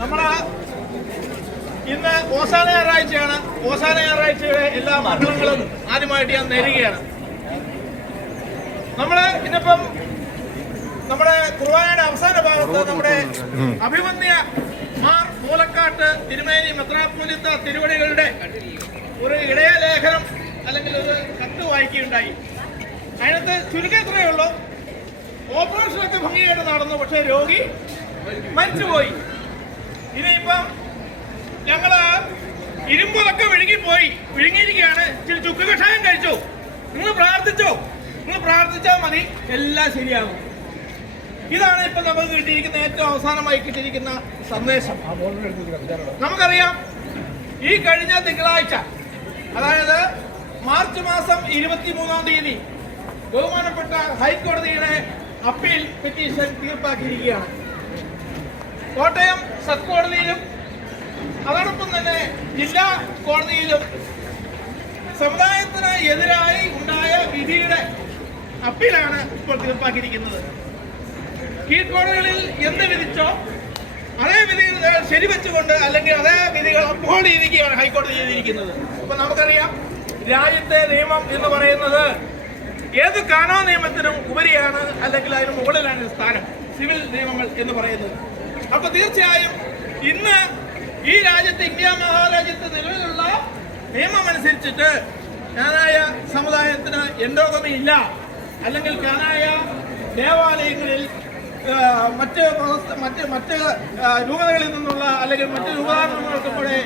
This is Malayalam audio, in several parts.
നമ്മള് ഇന്ന് ഓശാന ഞായറാഴ്ചയാണ്. ഓശാന ഞായറാഴ്ചയുടെ എല്ലാ മംഗളങ്ങളും ആദ്യമായിട്ട് ഞാൻ നേരുകയാണ്. നമ്മള് ഇന്നിപ്പം നമ്മുടെ കുർബാനയുടെ അവസാന ഭാഗത്ത് നമ്മുടെ അഭിമന്യ മാർ മൂലക്കാട്ട് തിരുമേനി മെത്രാപ്പോലീത്ത തിരുവടികളുടെ ഒരു ഇടയ ലേഖനം അല്ലെങ്കിൽ ഒരു കത്ത് വായിക്കുകയുണ്ടായി. അതിനകത്ത് ചുരുക്കത്രയേ ഉള്ളൂ. ഓപ്പറേഷനൊക്കെ ഭംഗിയായിട്ട് നടന്നു, പക്ഷെ രോഗി മരിച്ചുപോയി. ഇനിയിപ്പം ഞങ്ങള് ഇരുമ്പൊക്കെ വിഴുങ്ങിയിരിക്കുകയാണ്. ഇച്ചിരി ചുക്ക് കഷായം കഴിച്ചു. നിങ്ങൾ പ്രാർത്ഥിച്ചാൽ മതി, എല്ലാം ശരിയാകും. ഇതാണ് ഇപ്പൊ നമുക്ക് കിട്ടിയിരിക്കുന്ന ഏറ്റവും അവസാനമായി കിട്ടിയിരിക്കുന്ന സന്ദേശം. നമുക്കറിയാം, ഈ കഴിഞ്ഞ തിങ്കളാഴ്ച, അതായത് മാർച്ച് മാസം 23-ാം തീയതി ബഹുമാനപ്പെട്ട ഹൈക്കോടതിയുടെ അപ്പീൽ പെറ്റീഷൻ തീർപ്പാക്കിയിരിക്കുകയാണ്. കോട്ടയം സബ് കോടതിയിലും അതോടൊപ്പം തന്നെ ജില്ലാ കോടതിയിലും സമുദായത്തിന് എതിരായി ഉണ്ടായ വിധിയുടെ അപ്പീലാണ് ഇപ്പോൾ തീർപ്പാക്കിയിരിക്കുന്നത്. കീഴ്ക്കോടതികളിൽ എന്ത് വിധിച്ചോ അതേ വിധികൾ ശരിവെച്ചുകൊണ്ട് അല്ലെങ്കിൽ അതേ വിധികൾ അപ്ഹോൾഡ് ചെയ്തിരിക്കുകയാണ് ഹൈക്കോടതി ചെയ്തിരിക്കുന്നത്. അപ്പൊ നമുക്കറിയാം, രാജ്യത്തെ നിയമം എന്ന് പറയുന്നത് ഏത് കാനോ നിയമത്തിനും ഉപരിയാണ്, അല്ലെങ്കിൽ അതിന് മുകളിലാണ് സ്ഥാനം സിവിൽ നിയമങ്ങൾ എന്ന് പറയുന്നത്. അപ്പൊ തീർച്ചയായും ഇന്ന് ഈ രാജ്യത്ത്, ഇന്ത്യ മഹാരാജ്യത്ത് നിലവിലുള്ള നിയമം അനുസരിച്ചിട്ട് കാനായ സമുദായത്തിന് എൻഡോഗമി ഇല്ല, അല്ലെങ്കിൽ കാനായ ദേവാലയങ്ങളിൽ മറ്റ് രൂപതകളിൽ നിന്നുള്ള അല്ലെങ്കിൽ മറ്റ് രൂപതാംഗങ്ങൾക്ക് കൂടെ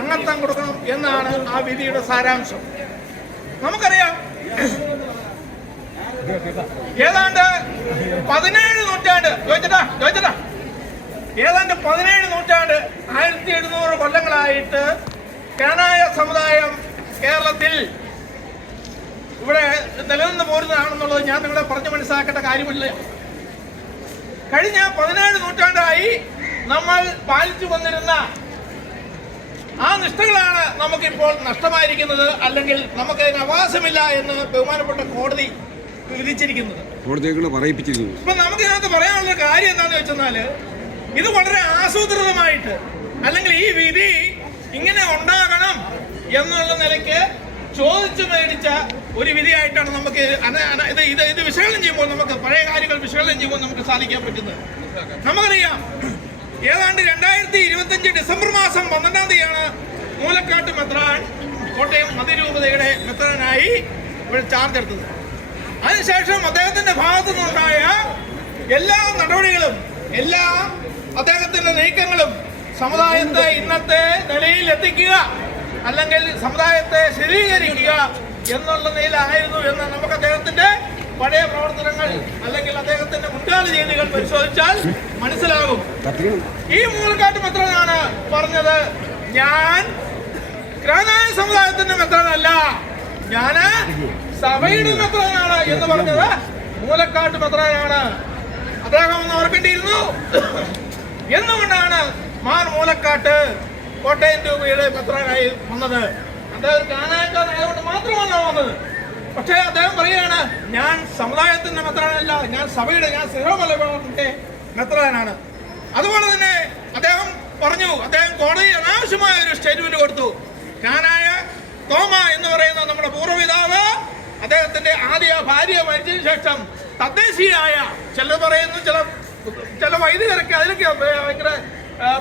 അംഗത്വം കൊടുക്കണം എന്നാണ് ആ വിധിയുടെ സാരാംശം. നമുക്കറിയാം, ഏതാണ്ട് 17 നൂറ്റാണ്ട് ഏതാണ്ട് 17 നൂറ്റാണ്ട് 1700 കൊല്ലങ്ങളായിട്ട് കാനായ സമുദായം കേരളത്തിൽ ഇവിടെ നിലനിന്ന് പോരുന്നതാണെന്നുള്ളത് ഞാൻ നിങ്ങളെ പറഞ്ഞു മനസ്സിലാക്കേണ്ട കാര്യമില്ല. കഴിഞ്ഞ 17 നൂറ്റാണ്ടായി നമ്മൾ പാലിച്ചു വന്നിരുന്ന ആ നിഷ്ഠകളാണ് നമുക്കിപ്പോൾ നഷ്ടമായിരിക്കുന്നത്, അല്ലെങ്കിൽ നമുക്ക് അതിന് അവകാശമില്ല എന്ന് ബഹുമാനപ്പെട്ട കോടതി വിധിച്ചിരിക്കുന്നത്. ഇപ്പൊ നമുക്ക് ഇതിനകത്ത് പറയാനുള്ള കാര്യം എന്താണെന്ന് വെച്ചെന്നാല്, ഇത് വളരെ ആസൂത്രിതമായിട്ട്, അല്ലെങ്കിൽ ഈ വിധി ഇങ്ങനെ ഉണ്ടാകണം എന്നുള്ള നിലയ്ക്ക് ചോദിച്ചു മേടിച്ച ഒരു വിധിയായിട്ടാണ് നമുക്ക് ഇത് വിശകലനം ചെയ്യുമ്പോൾ, നമുക്ക് പഴയ കാര്യങ്ങൾ വിശകലനം ചെയ്യുമ്പോൾ നമുക്ക് സാധിക്കാൻ പറ്റുന്നത്. നമുക്കറിയാം, ഏതാണ്ട് 2025 ഡിസംബർ മാസം 12-ാം തീയതിയാണ് മൂലക്കാട്ട് മെത്രാൻ കോട്ടയം അതിരൂപതയുടെ മെത്രാനായി ഇവിടെ ചാർജ് എടുത്തത്. അതിനുശേഷം അദ്ദേഹത്തിന്റെ ഭാഗത്തു നിന്നുണ്ടായ എല്ലാ നടപടികളും, എല്ലാ അദ്ദേഹത്തിന്റെ നീക്കങ്ങളും സമുദായത്തെ ഇന്നത്തെ നിലയിൽ എത്തിക്കുക, അല്ലെങ്കിൽ സമുദായത്തെ ശരീകരിക്കുക എന്നുള്ള നിലയിലായിരുന്നു എന്ന് നമുക്ക് അദ്ദേഹത്തിന്റെ പഴയ പ്രവർത്തനങ്ങൾ അല്ലെങ്കിൽ അദ്ദേഹത്തിന്റെ മുൻകാല രീതികൾ പരിശോധിച്ചാൽ മനസ്സിലാകും. ഈ മൂലക്കാട്ട് മെത്രാനാണ് പറഞ്ഞത്, ഞാൻ കാനായ സമുദായത്തിന്റെ മെത്രാനല്ല, ഞാന് സഭയുടെ മെത്രാനാണ് എന്ന് പറഞ്ഞത് മൂലക്കാട്ട് മെത്രാനാണ്. അദ്ദേഹം ഒന്ന് ഓർക്കേണ്ടിയിരുന്നു. എന്നുകൊണ്ടാണ് മാർ മൂലക്കാട്ട് കോട്ടയം രൂപയുടെ മെത്രാനായി വന്നത്. അദ്ദേഹം കാനായക്കാരനായതുകൊണ്ട് മാത്രമല്ല വന്നത്. പക്ഷേ അദ്ദേഹം പറയുകയാണ്, ഞാൻ സമുദായത്തിന്റെ മെത്രാനല്ല, ഞാൻ സഭയുടെ, ഞാൻ സിറോമലബാറിന്റെ മെത്രാനാണ്. അതുപോലെ തന്നെ അദ്ദേഹം പറഞ്ഞു, അദ്ദേഹം കോടതി അനാവശ്യമായ ഒരു സ്റ്റേറ്റ്മെന്റ് കൊടുത്തു. കാനായ തോമ എന്ന് പറയുന്ന നമ്മുടെ പൂർവ്വപിതാവ്, അദ്ദേഹത്തിന്റെ ആദ്യ ഭാര്യ മരിച്ചതിന് ശേഷം തദ്ദേശീയായ, ചിലർ പറയുന്നു, ചില വൈദികരൊക്കെ അതിലൊക്കെ ഭയങ്കര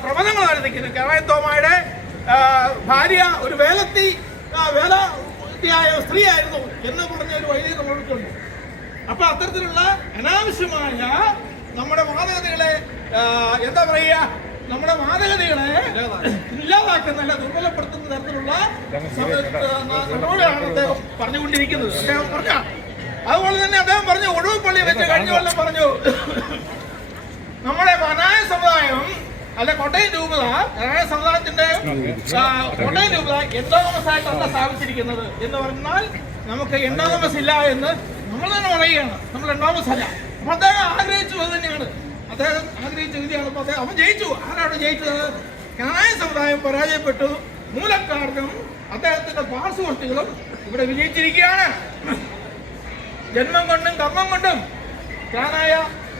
പ്രബന്ധങ്ങളാണ് നിൽക്കുന്നത്. കാനായ തോമയുടെ ഭാര്യ ഒരു വേലത്തിയായ സ്ത്രീയായിരുന്നു എന്ന് പറഞ്ഞ ഒരു വൈദിക നമ്മൾക്കുണ്ട്. അപ്പൊ അത്തരത്തിലുള്ള അനാവശ്യമായ നമ്മുടെ വാദഗതികളെ എന്താ പറയുക, നമ്മുടെ വാദഗതികളെ ഇല്ലാതാക്കുന്ന, ദുർബലപ്പെടുത്തുന്ന തരത്തിലുള്ള നടപടിയാണ് അദ്ദേഹം പറഞ്ഞുകൊണ്ടിരിക്കുന്നത്. അദ്ദേഹം പറഞ്ഞ അതുപോലെ തന്നെ അദ്ദേഹം പറഞ്ഞു, ഒടുവിൽ പള്ളി വെച്ച് കഴിഞ്ഞ കൊല്ലം പറഞ്ഞു, നമ്മുടെ കാനായ സമുദായം അല്ല കോട്ടയം രൂപത, കാനായ സമുദായത്തിന്റെ കോട്ടയം രൂപത എൻഡോഗമസ് ആയിട്ടല്ല സ്ഥാപിച്ചിരിക്കുന്നത് എന്ന് പറഞ്ഞാൽ നമുക്ക് എൻഡോഗമസ് ഇല്ല എന്ന് നമ്മൾ തന്നെ പറയുകയാണ്. നമ്മൾ എൻഡോഗമസ് അല്ല. അപ്പൊ അദ്ദേഹം ആഗ്രഹിച്ചു അത് തന്നെയാണ്, അദ്ദേഹം ആഗ്രഹിച്ച രീതിയാണ്. അപ്പൊ അവൻ ജയിച്ചു. ആരാണ് ജയിച്ചത്? കാനായ സമുദായം പരാജയപ്പെട്ടു. മൂലക്കാരനും അദ്ദേഹത്തിന്റെ പാർശ്വവർത്തികളും ഇവിടെ വിജയിച്ചിരിക്കുകയാണ്. ജന്മം കൊണ്ടും കർമ്മം കൊണ്ടും കാനായ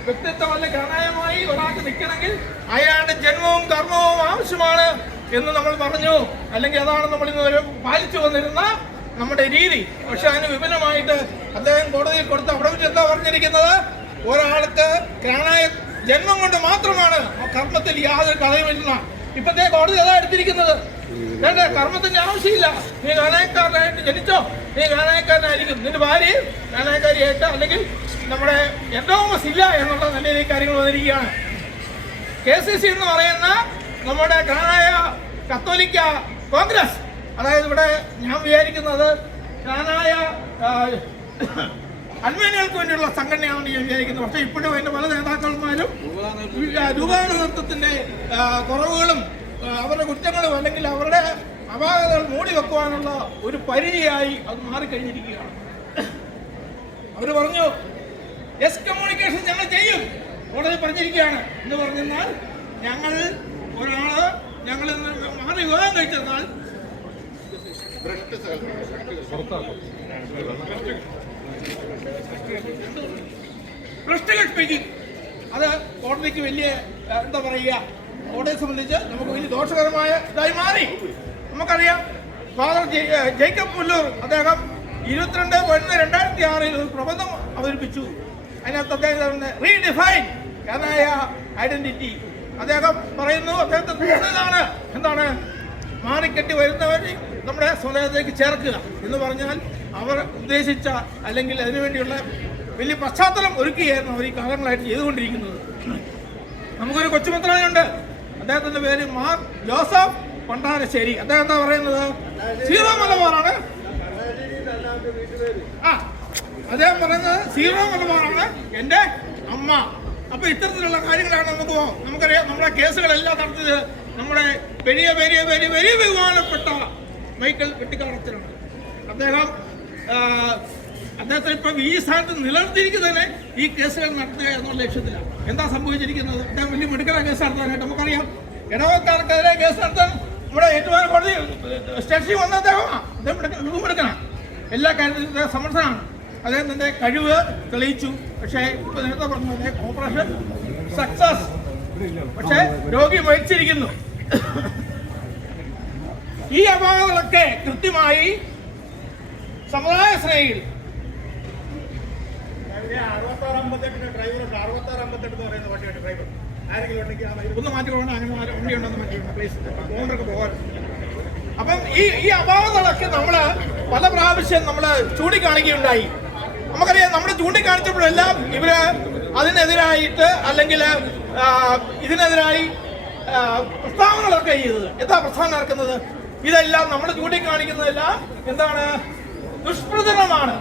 വ്യക്തിത്വം അല്ല കാനായമായി ഒരാൾക്ക് നിൽക്കണമെങ്കിൽ അയാളുടെ ജന്മവും കർമ്മവും ആവശ്യമാണ് എന്ന് നമ്മൾ പറഞ്ഞു, അല്ലെങ്കിൽ അതാണ് നമ്മൾ ഇന്ന് പാലിച്ചു വന്നിരുന്ന നമ്മുടെ രീതി. പക്ഷെ അതിന് വിപുലമായിട്ട് അദ്ദേഹം കോടതിയിൽ കൊടുത്ത് അവിടെ വെച്ച് എന്താ പറഞ്ഞിരിക്കുന്നത്? ഒരാൾക്ക് ക്രാനായ ജന്മം കൊണ്ട് മാത്രമാണ് കർമ്മത്തിൽ യാതൊരു കളയുമില്ല. ഇപ്പത്തെ കോടതി അതാ എടുത്തിരിക്കുന്നത്. വേണ്ട, കർമ്മത്തിന്റെ ആവശ്യമില്ല. നീ കാനായക്കാരനായിട്ട് ജനിച്ചോ, നീ കാനായക്കാരനായിരിക്കും, നിന്റെ ഭാര്യ കാനായക്കാരിയായിട്ട് അല്ലെങ്കിൽ നമ്മുടെ എൻഡോമസ് ഇല്ല എന്നുള്ള നല്ല കാര്യങ്ങൾ വന്നിരിക്കുകയാണ്. KCC എന്ന് പറയുന്ന നമ്മുടെ കാനായ കത്തോലിക്ക കോൺഗ്രസ്, അതായത് ഇവിടെ ഞാൻ വിചാരിക്കുന്നത് കാനായ അൽമേനികൾക്ക് വേണ്ടിയുള്ള സംഘടനയാണെന്ന് ഞാൻ വിചാരിക്കുന്നത്. പക്ഷേ ഇപ്പോഴും അതിന്റെ പല നേതാക്കന്മാരും രൂപാന്തരത്വത്തിന്റെ കുറവുകളും അവരുടെ കുറ്റങ്ങളും അല്ലെങ്കിൽ അവരുടെ അപാകതകൾ മൂടി വെക്കുവാനുള്ള ഒരു പരിധിയായി അത് മാറിക്കഴിഞ്ഞിരിക്കുകയാണ്. അവർ പറഞ്ഞു യെസ് കമ്മ്യൂണിക്കേഷൻ ഞങ്ങൾ ചെയ്യും, കോടതി പറഞ്ഞിരിക്കുകയാണ് എന്ന് പറഞ്ഞാൽ ഞങ്ങൾ മാറി വിവാഹം കഴിച്ചെന്നാൽ സ്പീക്കിംഗ് അത് കോടതിക്ക് വലിയ എന്താ പറയുക, കോടതിയെ സംബന്ധിച്ച് നമുക്ക് വലിയ ദോഷകരമായ ഇതായി മാറി. നമുക്കറിയാം, ഫാദർ ജേക്കബ് മുല്ലൂർ അദ്ദേഹം 22/1/2006 ഒരു പ്രബന്ധം അവതരിപ്പിച്ചു. അതിനകത്ത് അദ്ദേഹം റീഡിഫൈൻ കാനായ ഐഡന്റിറ്റി അദ്ദേഹം പറയുന്നു. അദ്ദേഹത്തെ എന്താണ് മാറിക്കെട്ടി വരുന്നവരെ നമ്മുടെ സമുദായത്തിലേക്ക് ചേർക്കുക എന്ന് പറഞ്ഞാൽ അവർ ഉദ്ദേശിച്ച അല്ലെങ്കിൽ അതിനുവേണ്ടിയുള്ള വലിയ പശ്ചാത്തലം ഒരുക്കുകയായിരുന്നു അവർ ഈ കാലങ്ങളായിട്ട് ചെയ്തുകൊണ്ടിരിക്കുന്നത്. നമുക്കൊരു കൊച്ചുമന്ത്രാനുണ്ട്, അദ്ദേഹത്തിന്റെ പേര് മാർ ജോസഫ് പണ്ടാരശ്ശേരി. അദ്ദേഹം എന്താ പറയുന്നത്? സീറോ മലബാറാണ്. അദ്ദേഹം പറയുന്നത് സീറോ മലബാറാണ് എൻ്റെ അമ്മ. അപ്പൊ ഇത്തരത്തിലുള്ള കാര്യങ്ങളാണ് നമുക്കറിയാം. നമ്മുടെ കേസുകളെല്ലാം നടത്തിയത് നമ്മുടെ വലിയ വലിയ വലിയ വലിയ ബഹുമാനപ്പെട്ട മൈക്കൽ വെട്ടിക്കാടത്തിലാണ്. അദ്ദേഹത്തിന് ഇപ്പം ഈ സ്ഥാനത്ത് നിലനിർത്തിയിരിക്കുന്നതിന് ഈ കേസുകൾ നടത്തുക എന്നുള്ള ലക്ഷ്യത്തിലാണ്. എന്താ സംഭവിച്ചിരിക്കുന്നത്? അദ്ദേഹം വലിയ മിടുക്കല കേസ് നടത്താനായിട്ട് നമുക്കറിയാം. ഇടവക്കാർക്കെതിരെ കേസ് നടത്താൻ നമ്മുടെ ഏറ്റുമാനൂർ കോടതി സ്റ്റേഷനിൽ വന്ന അദ്ദേഹം മിടുക്കണം. എല്ലാ കാര്യത്തിലും സമർത്ഥനാണ്. അദ്ദേഹത്തിൻ്റെ കഴിവ് തെളിയിച്ചു. പക്ഷേ ഇപ്പൊ നേരത്തെ പറഞ്ഞ ഓപ്പറേഷൻ സക്സസ്, പക്ഷേ രോഗി മരിച്ചിരിക്കുന്നു. ഈ അപാകങ്ങളൊക്കെ കൃത്യമായി സമുദായ സ്നേഹികൾ ഒന്ന് മാറ്റി പോകണം. അങ്ങനെ വണ്ടി ഉണ്ടെന്ന് മാറ്റി പ്ലേസ് ഓണറൊക്കെ പോകാൻ. അപ്പം ഈ അപാകങ്ങളൊക്കെ നമ്മള് പല പ്രാവശ്യം നമ്മള് ചൂണ്ടിക്കാണിക്കുകയുണ്ടായി. നമുക്കറിയാം, നമ്മൾ ചൂണ്ടിക്കാണിച്ചപ്പോഴെല്ലാം ഇവര് അതിനെതിരായിട്ട് അല്ലെങ്കിൽ ഇതിനെതിരായി പ്രസ്താവനകളൊക്കെ ചെയ്തത്. എന്താ പ്രസ്താവന നടക്കുന്നത്? ഇതെല്ലാം നമ്മൾ ചൂണ്ടിക്കാണിക്കുന്നതെല്ലാം എന്താണ്? ദുഷ്പ്രചരണമാണ്.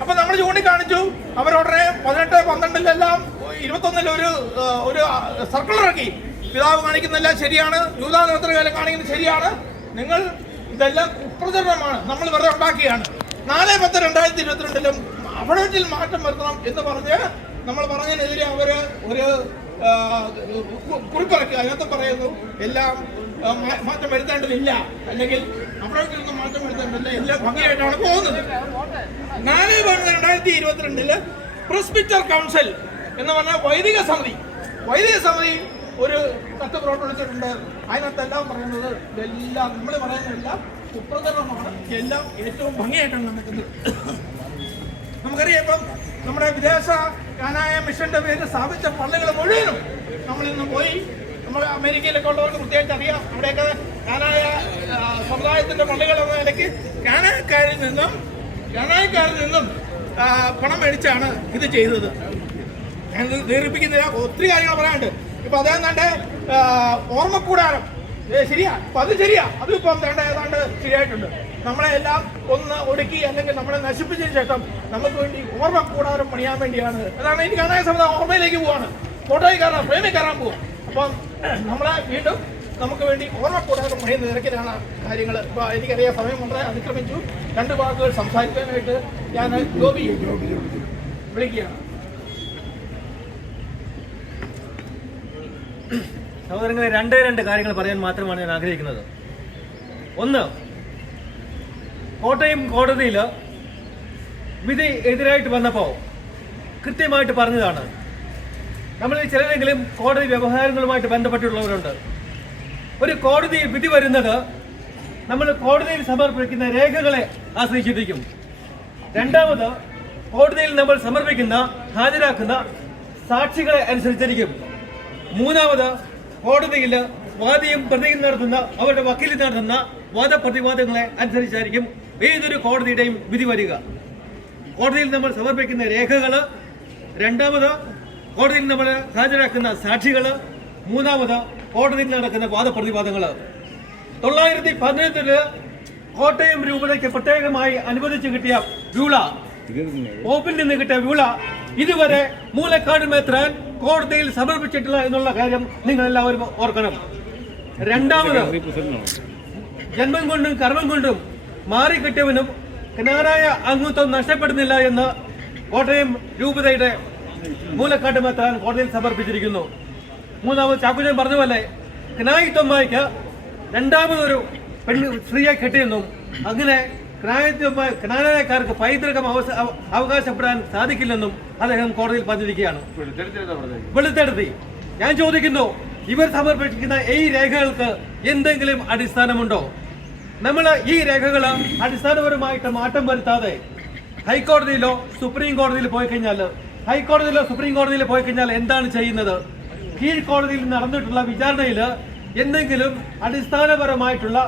അപ്പൊ നമ്മൾ ചൂണ്ടിക്കാണിച്ചു. അവരുടനെ 18-12 ഒരു സർക്കുലർ ഇറക്കി. പിതാവ് കാണിക്കുന്നെല്ലാം ശരിയാണ്, യൂദാനേതൃകാലം കാണിക്കുന്നത് ശരിയാണ്, നിങ്ങൾ ഇതെല്ലാം കുപ്രചരണമാണ്, നമ്മൾ വെറുതെ ഉണ്ടാക്കിയാണ്. 4/10/2022 അവിടെ മാറ്റം വരുത്തണം എന്ന് പറഞ്ഞ് നമ്മൾ പറഞ്ഞതിനെതിരെ അവര് ഒരു കുറിപ്പിറക്കി. അതിനകത്ത് പറയുന്നു എല്ലാം മാറ്റം വരുത്തേണ്ടതില്ല, അല്ലെങ്കിൽ അവിടെ മാറ്റം വരുത്തേണ്ടതില്ല, എല്ലാം ഭംഗിയായിട്ടാണ് പോകുന്നത്. 4/2022 പ്രിസ്ബിറ്റർ കൗൺസിൽ എന്ന് പറഞ്ഞ വൈദിക സമിതി ഒരു കത്ത് പുറപ്പെടുവിച്ചിട്ടുണ്ട്. അതിനകത്തെല്ലാം പറയുന്നത് ഇതെല്ലാം നമ്മൾ പറയുന്നതെല്ലാം കുപ്രചരണമാണ്, എല്ലാം ഏറ്റവും ഭംഗിയായിട്ടാണ് നടക്കുന്നത്. നമുക്കറിയാം, ഇപ്പം നമ്മുടെ വിദേശ കാനായ മിഷന്റെ പേര് സ്ഥാപിച്ച പള്ളികൾ മുഴുവനും നമ്മളിന്ന് പോയി. നമ്മൾ അമേരിക്കയിലൊക്കെ ഉള്ളവർക്ക് പ്രത്യേകിച്ച് അറിയാം. അവിടെയൊക്കെ കാനായ സമുദായത്തിന്റെ പള്ളികൾ എന്ന നിലയ്ക്ക് കാനായക്കാരിൽ നിന്നും പണം മേടിച്ചാണ് ഇത് ചെയ്തത്. ഞാനിത് ദീർഘിപ്പിക്കുന്നില്ല, ഒത്തിരി കാര്യങ്ങൾ പറയാനുണ്ട്. ഇപ്പൊ അദ്ദേഹം തന്റെ ഓർമ്മക്കൂടാരം ശരിയാ, അപ്പൊ അത് ശരിയാ, അതും ഇപ്പം ഏതാണ്ട് ശരിയായിട്ടുണ്ട്. നമ്മളെ എല്ലാം ഒന്ന് ഒടുക്കി അല്ലെങ്കിൽ നമ്മളെ നശിപ്പിച്ചതിന് ശേഷം നമുക്ക് വേണ്ടി ഓർമ്മക്കൂടാരം പണിയാൻ വേണ്ടിയാണ്. അതാണ് എനിക്ക് കാനായ സമുദായം ഓർമ്മയിലേക്ക് പോവാണ്, ഫോട്ടോയിൽ കയറാൻ, ഫ്രെയിമിൽ കയറാൻ പോവാം. അപ്പം നമ്മളെ വീണ്ടും നമുക്ക് വേണ്ടി ഓർമ്മക്കൂടാരം പണിയുന്ന നിരക്കിലാണ് കാര്യങ്ങൾ. ഇപ്പൊ എനിക്കറിയാം, സമയം വളരെ അതിക്രമിച്ചു. 2 വാക്കുകൾ സംസാരിക്കാനായിട്ട് ഞാൻ ഗോപി വിളിക്കുകയാണ്. സഹോദരങ്ങളെ, 2 കാര്യങ്ങൾ പറയാൻ മാത്രമാണ് ഞാൻ ആഗ്രഹിക്കുന്നത്. ഒന്ന്, കോട്ടയം കോടതിയിൽ വിധി എതിരായിട്ട് വന്നപ്പോൾ കൃത്യമായിട്ട് പറഞ്ഞതാണ്, നമ്മളിൽ ചിലരെങ്കിലും കോടതി വ്യവഹാരങ്ങളുമായിട്ട് ബന്ധപ്പെട്ടുള്ളവരുണ്ട്. ഒരു കോടതി വിധി വരുന്നത് നമ്മൾ കോടതിയിൽ സമർപ്പിക്കുന്ന രേഖകളെ ആശ്രയിച്ചിരിക്കും. രണ്ടാമത് കോടതിയിൽ നമ്മൾ സമർപ്പിക്കുന്ന ഹാജരാക്കുന്ന സാക്ഷികളെ അനുസരിച്ചിരിക്കും. മൂന്നാമത് കോടതിയിൽ വാദിയും പ്രതിയും നടത്തുന്ന അവരുടെ വക്കീൽ നടത്തുന്ന വാദപ്രതിവാദങ്ങളെ അനുസരിച്ചായിരിക്കും ഏതൊരു കോടതിയുടെയും വിധി വരിക. കോടതിയിൽ നമ്മൾ സമർപ്പിക്കുന്ന രേഖകൾ, രണ്ടാമത് കോടതിയിൽ നമ്മൾ ഹാജരാക്കുന്ന സാക്ഷികൾ, മൂന്നാമത് കോടതിയിൽ നടക്കുന്ന വാദപ്രതിവാദങ്ങൾ. 918 കോട്ടയം രൂപതയ്ക്ക് പ്രത്യേകമായി അനുവദിച്ചു കിട്ടിയ വ്യൂള, പോപ്പിൽ നിന്ന് കിട്ടിയ വ്യൂള ഇതുവരെ മൂലക്കാട് മെത്രാൻ കോടതിയിൽ സമർപ്പിച്ചിട്ടില്ല എന്നുള്ള കാര്യം നിങ്ങൾ എല്ലാവരും ഓർക്കണം. രണ്ടാമത് ജന്മം കൊണ്ടും കർമ്മം കൊണ്ടും മാറിക്കിട്ടിയവനും കിണാറായ അംഗത്വം നഷ്ടപ്പെടുന്നില്ല എന്ന് കോട്ടയം രൂപതയുടെ മൂലക്കാട് മെത്രാൻ കോടതിയിൽ സമർപ്പിച്ചിരിക്കുന്നു. മൂന്നാമത് ചാക്കുചൻ പറഞ്ഞ പോലെ കിനായി തൊമ്മായിക്ക് രണ്ടാമതൊരു സ്ത്രീയെ കെട്ടിയെന്നും അങ്ങനെ ക്നാനായക്കാർക്ക് പൈതൃകം അവകാശപ്പെടാൻ സാധിക്കില്ലെന്നും അദ്ദേഹം കോടതിയിൽ പറഞ്ഞിരിക്കുകയാണ്. വെളുത്തെടുത്തി ഞാൻ ചോദിക്കുന്നു, ഇവർ സമർപ്പിക്കുന്ന ഈ രേഖകൾക്ക് എന്തെങ്കിലും അടിസ്ഥാനമുണ്ടോ? നമ്മൾ ഈ രേഖകൾ അടിസ്ഥാനപരമായിട്ട് മാറ്റം വരുത്താതെ ഹൈക്കോടതിയിലോ സുപ്രീം കോടതിയിൽ പോയി കഴിഞ്ഞാൽ എന്താണ് ചെയ്യുന്നത്? കീഴ്ക്കോടതിയിൽ നടന്നിട്ടുള്ള വിചാരണയിൽ എന്തെങ്കിലും അടിസ്ഥാനപരമായിട്ടുള്ള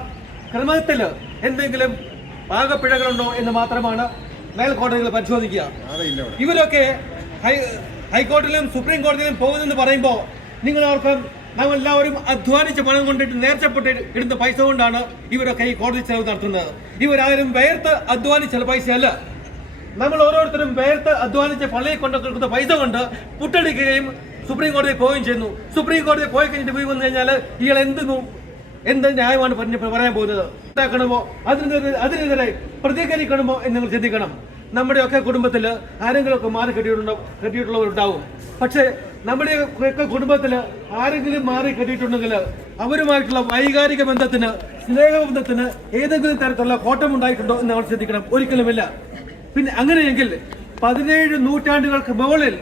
ക്രമത്തിൽ എന്തെങ്കിലും പാകപ്പിഴകളുണ്ടോ എന്ന് മാത്രമാണ് മേൽക്കോടതികൾ പരിശോധിക്കുക. ഇവരൊക്കെ ഹൈക്കോടതിയിലും സുപ്രീം കോടതിയിലും പോകുന്നെന്ന് പറയുമ്പോൾ നിങ്ങൾ ഓർക്കും, നാം എല്ലാവരും അധ്വാനിച്ച് പണം കൊണ്ടിട്ട് നേർച്ചപ്പെട്ട് ഇടുന്ന പൈസ കൊണ്ടാണ് ഇവരൊക്കെ ഈ കോടതി ചെലവ് നടത്തുന്നത്. ഇവരാരും വേർത്ത് അധ്വാനിച്ച പൈസയല്ല. നമ്മൾ ഓരോരുത്തരും വേർത്ത് അധ്വാനിച്ച് പള്ളിയിൽ കൊണ്ടുകൊടുക്കുന്ന പൈസ കൊണ്ട് പുട്ടടിക്കുകയും സുപ്രീം കോടതിയിൽ പോവുകയും ചെയ്യുന്നു. സുപ്രീം കോടതിയിൽ പോയി കഴിഞ്ഞിട്ട് പോയി വന്നു കഴിഞ്ഞാൽ ഇയാൾ എന്ത് ന്യായമാണ് പറയാൻ പോകുന്നത്? ഉണ്ടാക്കണമോ അതിനെതിരെ പ്രതികരിക്കണമോ എന്ന് നിങ്ങൾ ചിന്തിക്കണം. നമ്മുടെയൊക്കെ കുടുംബത്തിൽ ആരെങ്കിലുമൊക്കെ മാറി കെട്ടിയിട്ടുള്ളവരുണ്ടാവും. പക്ഷേ നമ്മുടെയൊക്കെ കുടുംബത്തിൽ ആരെങ്കിലും മാറി കെട്ടിയിട്ടുണ്ടെങ്കിൽ അവരുമായിട്ടുള്ള വൈകാരിക ബന്ധത്തിന്, സ്നേഹബന്ധത്തിന് ഏതെങ്കിലും തരത്തിലുള്ള കോട്ടമുണ്ടായിട്ടുണ്ടോ എന്ന് നമ്മൾ ചിന്തിക്കണം. ഒരിക്കലുമില്ല. പിന്നെ അങ്ങനെയെങ്കിൽ 17 നൂറ്റാണ്ടുകൾക്ക് മുകളിൽ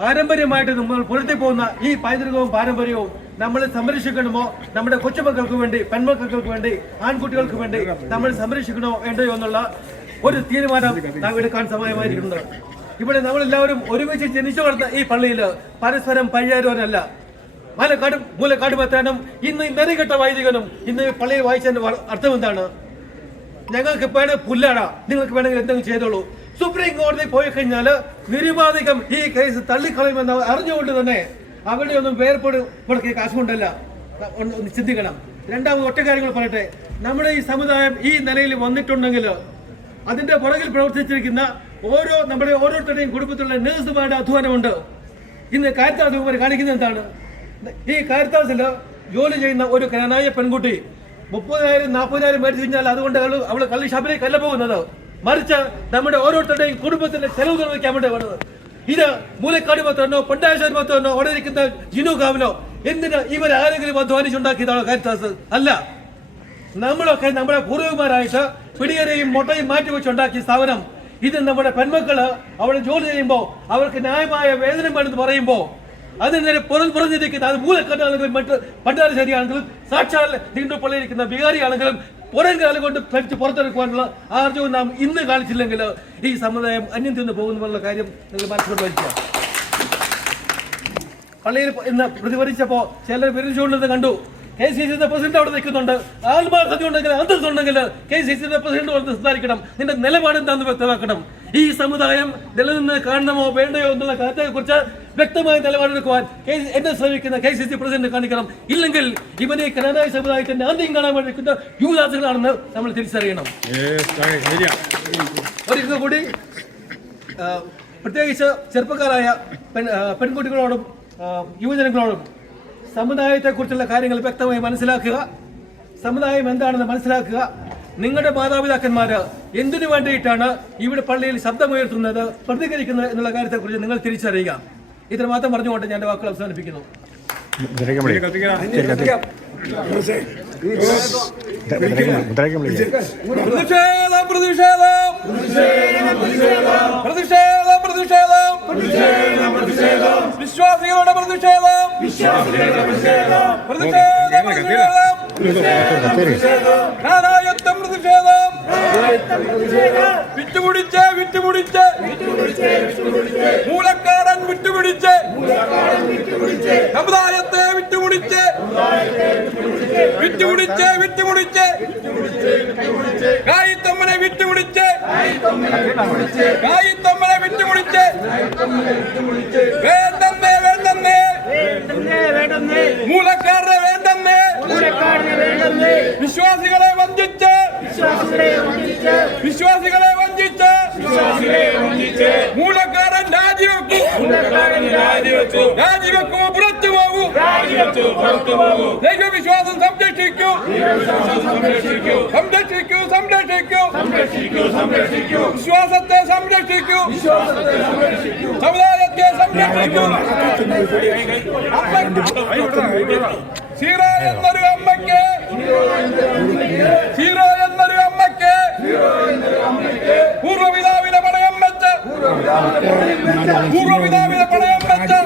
പാരമ്പര്യമായിട്ട് നമ്മൾ പുലർത്തി പോകുന്ന ഈ പൈതൃകവും പാരമ്പര്യവും നമ്മൾ സംരക്ഷിക്കണമോ? നമ്മുടെ കൊച്ചുമക്കൾക്ക് വേണ്ടി, പെൺമക്കൾക്ക് വേണ്ടി, ആൺകുട്ടികൾക്ക് വേണ്ടി നമ്മൾ സംരക്ഷിക്കണോ വേണ്ടയോ എന്നുള്ള ഒരു തീരുമാനം നാം എടുക്കാൻ സമയമായിരിക്കുന്നത്. ഇവിടെ നമ്മളെല്ലാവരും ഒരുമിച്ച് ജനിച്ചു വളർന്ന ഈ പള്ളിയിൽ പരസ്പരം പഴിയാരുവാനല്ല. മൂലക്കാട് മെത്രാനും ഇന്ന് നെറികെട്ട വൈദികനും ഇന്ന് പള്ളിയിൽ വായിച്ചതിന്റെ അർത്ഥം എന്താണ്? ഞങ്ങൾക്ക് വേണേ പുല്ലാടാ, നിങ്ങൾക്ക് വേണമെങ്കിൽ എന്തെങ്കിലും ചെയ്തോളൂ. സുപ്രീം കോടതി പോയി കഴിഞ്ഞാൽ നിരുപാധികം ഈ കേസ് തള്ളിക്കളയുമെന്ന് അറിഞ്ഞുകൊണ്ട് തന്നെ അവിടെ ഒന്നും വേർപ്പെടുത്തി കാശുകൊണ്ടല്ല. ഒന്ന് ചിന്തിക്കണം. രണ്ടാമത് ഒറ്റ കാര്യങ്ങൾ പറയട്ടെ. നമ്മുടെ ഈ സമുദായം ഈ നിലയിൽ വന്നിട്ടുണ്ടെങ്കിൽ അതിന്റെ പുറകിൽ പ്രവർത്തിച്ചിരിക്കുന്ന നമ്മുടെ ഓരോരുത്തരുടെയും കുടുംബത്തിലുള്ള നേഴ്സുമാരുടെ അധ്വാനമുണ്ട്. ഇന്ന് കാരിത്താസ് കാണിക്കുന്നത് എന്താണ്? ഈ കാരിത്താസിൽ ജോലി ചെയ്യുന്ന ഒരു കനാനായ പെൺകുട്ടി 30,000-40,000 മേടിച്ചു കഴിഞ്ഞാൽ അതുകൊണ്ട് അവള് കള്ളി ഷാപ്പിലേക്ക് അല്ല പോകുന്നത്. മറിച്ച് നമ്മുടെ ഓരോരുത്തരുടെയും കുടുംബത്തിന്റെ ചെലവ് നിർവഹിക്കാൻ വേണ്ടി വേണ്ടത്. ഇത് മൂലക്കാട് മെത്രാനോ പൊണ്ടാശ്ശേരി മെത്രാനോ അവിടെ ഇരിക്കുന്ന ജിനു കാവിനോ എന്തിന് ഇവരാരെങ്കിലും അധ്വാനിച്ചുണ്ടാക്കിയതാണോ കാരിത്താസ്? അല്ല. നമ്മളൊക്കെ നമ്മുടെ പൂർവികന്മാരായിട്ട് പിടിയരെയും മുട്ടയും മാറ്റി വെച്ചുണ്ടാക്കിയ സ്ഥാപനം. ഇത് നമ്മുടെ പെൺമക്കള് അവിടെ ജോലി ചെയ്യുമ്പോൾ അവർക്ക് ന്യായമായ വേതനം വേണമെന്ന് പറയുമ്പോൾ അതിനെ പുറഞ്ഞിരിക്കുന്ന അത് മൂലക്കാടാണെങ്കിലും മറ്റ് പണ്ടാരശ്ശേരിയാണെങ്കിലും സാക്ഷാൽ നീണ്ടുപള്ളിയിരിക്കുന്ന ബിഹാരിയാണെങ്കിലും പുറംകാലം കൊണ്ട് പുറത്തെടുക്കുവാനുള്ള ആർജവും നാം ഇന്ന് കാണിച്ചില്ലെങ്കിൽ ഈ സമുദായം അന്യം തിന്നു പോകുന്നുള്ള കാര്യം നിങ്ങൾ മനസ്സിലോട്ട് വയ്ക്കുക. പള്ളിയിൽ ഇന്ന് പ്രതിഫലിച്ചപ്പോൾ ചിലർ വിരലിച്ചുകൊണ്ടത് കണ്ടു. KCC പ്രസിഡന്റ് അവിടെ നിൽക്കുന്നുണ്ട്. ആത്മാർത്ഥതയുണ്ടെങ്കിൽ അന്തസ്സുണ്ടെങ്കിൽ KCC പ്രസിഡന്റ് അവിടെ സംസാരിക്കണം. നിന്റെ നിലപാട് എന്താണെന്ന് വ്യക്തമാക്കണം. ഈ സമുദായം നിലനിന്ന് കാണണമോ വേണ്ടയോ എന്നുള്ള കാര്യത്തെക്കുറിച്ച് വ്യക്തമായ നിലപാടെടുക്കുവാൻ എന്നെ ശ്രമിക്കുന്ന KCC പ്രസിഡന്റ് കാണിക്കണം. ഇല്ലെങ്കിൽ ഇവനെ കനാനായ സമുദായത്തിന്റെ ആദ്യം കാണാൻ വേണ്ടിയിരിക്കുന്ന യുവദാസുകളാണെന്ന് നമ്മൾ തിരിച്ചറിയണം. ഒരിക്കൽ കൂടി പ്രത്യേകിച്ച് ചെറുപ്പക്കാരായ പെൺകുട്ടികളോടും യുവജനങ്ങളോടും സമുദായത്തെക്കുറിച്ചുള്ള കാര്യങ്ങൾ വ്യക്തമായി മനസ്സിലാക്കുക. സമുദായം എന്താണെന്ന് മനസ്സിലാക്കുക. നിങ്ങളുടെ മാതാപിതാക്കന്മാർ എന്തിനു വേണ്ടിയിട്ടാണ് ഇവിടെ പള്ളിയിൽ ശബ്ദമുയർത്തുന്നത്, പ്രതികരിക്കുന്നത് എന്നുള്ള കാര്യത്തെക്കുറിച്ച് നിങ്ങൾ തിരിച്ചറിയുക. ഇത്ര മാത്രം പറഞ്ഞുകൊണ്ട് ഞാൻ എൻ്റെ വാക്കുകൾ അവസാനിപ്പിക്കുന്നു. പ്രതിഷേധം വിശ്വാസികളുടെ പ്രതിഷേധം. ജ്ഞാനായത്വം പ്രതിഷേധം. വിട്ടുപിടിച്ച് മൂലക്കാടൻ വിട്ടുപിടിച്ച് സമുദായത്തെ വിട്ടുപിടിച്ച് കായിത്തമ്മനെ വിട്ടുപിടിച്ച് വേണ്ടെന്നേ മൂലക്കാരനെ വേണ്ടെന്നേ വിശ്വാസികളെ വഞ്ചിച്ച് മൂലക്കാരൻ രാജിവെക്കൂ പുറത്തു പോകൂ ദൈവവിശ്വാസം സംരക്ഷിക്കൂ വിശ്വാസത്തെ സംരക്ഷിക്കൂ സമുദായത്തെ സംരക്ഷിക്കൂ സീറോ എന്നൊരു അമ്മയ്ക്ക് പൂർവ്വപിതാവിനെ പണയം വെച്ച്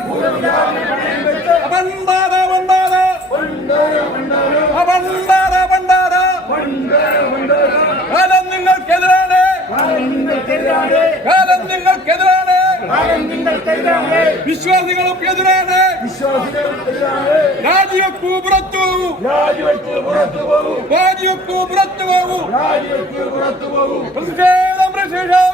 കാലം നിങ്ങൾക്കെതിരാണ് വിശ്വാസികൾക്കെതിരാണ് രാജിവെക്കൂ പുറത്തു പോകൂ പ്രതിഷേധം